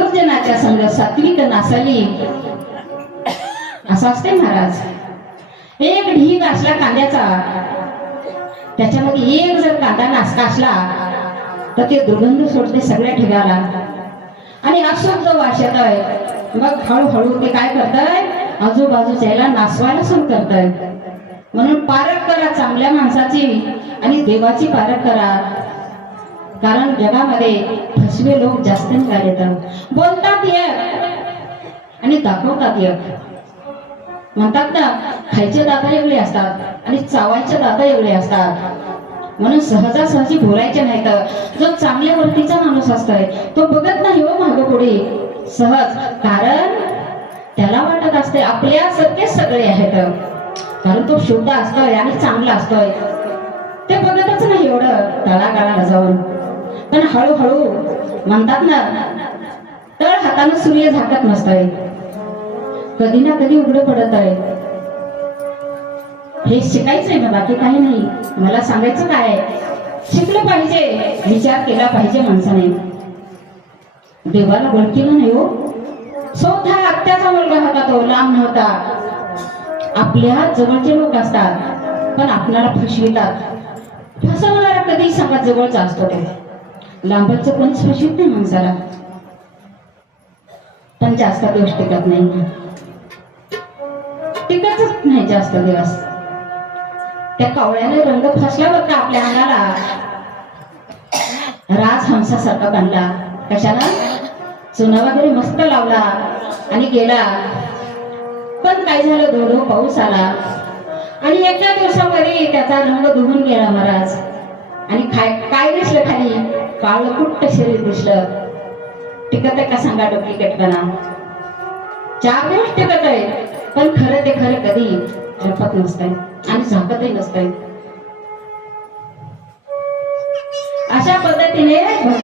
दुर्जनाच्या संग सात्विक नासली असं असते महाराज. एक ढीग असला कांद्याचा, त्याच्यामध्ये एक जर कांदा नासका असला तर ते दुर्गंध सोडते सगळ्या ढिगाला आणि अशुद्ध वास येतोय. मग हळूहळू ते काय करतंय, आजूबाजूच्याला नासवायला सुरू करतंय. म्हणून पारख करा चांगल्या माणसाची आणि देवाची पारख करा. कारण जगामध्ये फसवे लोक जास्त निघाले. तर बोलतात एक आणि दाखवतात एक. म्हणतात ना, खायचे दात वेगळे असतात आणि चावायचे दात वेगळे असतात. म्हणून सहजासहजी बोलायचे नाही. तर जो चांगल्या वृत्तीचा माणूस असतोय तो बघत नाही हो मागं पुढे सहज. कारण त्याला वाटत असते आपल्यासारखेच सगळे आहेत. कारण तो शुद्ध असतोय आणि चांगला असतोय. ते बघतच नाही एवढं तळागाळाला जाऊन. पण हळूहळू म्हणतात ना, तळ हातानं सूर्य झाकत नसतोय, कधी ना कधी उघडं पडत आहे. हे शिकायचंय ना, बाकी काही नाही. मला सांगायचं काय, शिकलं पाहिजे, विचार केला पाहिजे माणसाने. देवाला ओळखीला नाही हो. स्वतः आत्याचा मुलगा होता, तो लांब नव्हता. आपल्या जवळचे लोक असतात पण आपल्याला फसवितात. फसवणारा कधी सांगा जवळचा असतो. ते लांबचं कोणीच फसवित नाही माणसाला. पण जास्त दिवस टिकत नाही, टिकतच नाही जास्त दिवस. त्या कावळ्याने रंग फसल्यावर का आपल्या अंगाला राजहंसासारखा बांधला. कशाला, चुना वगैरे मस्त लावला आणि गेला. पण काय झालं, धोधो पाऊस आला आणि एका दिवसामध्ये त्याचा रंग धुवून गेला महाराज. आणि काय दिसलं खाली, काळं कुट्ट शरीर दिसलं. टिकत आहे का सांगा डुप्लिकेटपणा. 4 दिवस टिकत आहे पण खरं ते खरं कधी झपत नसतंय आणि झाकतही नसतंय. अशा पद्धतीने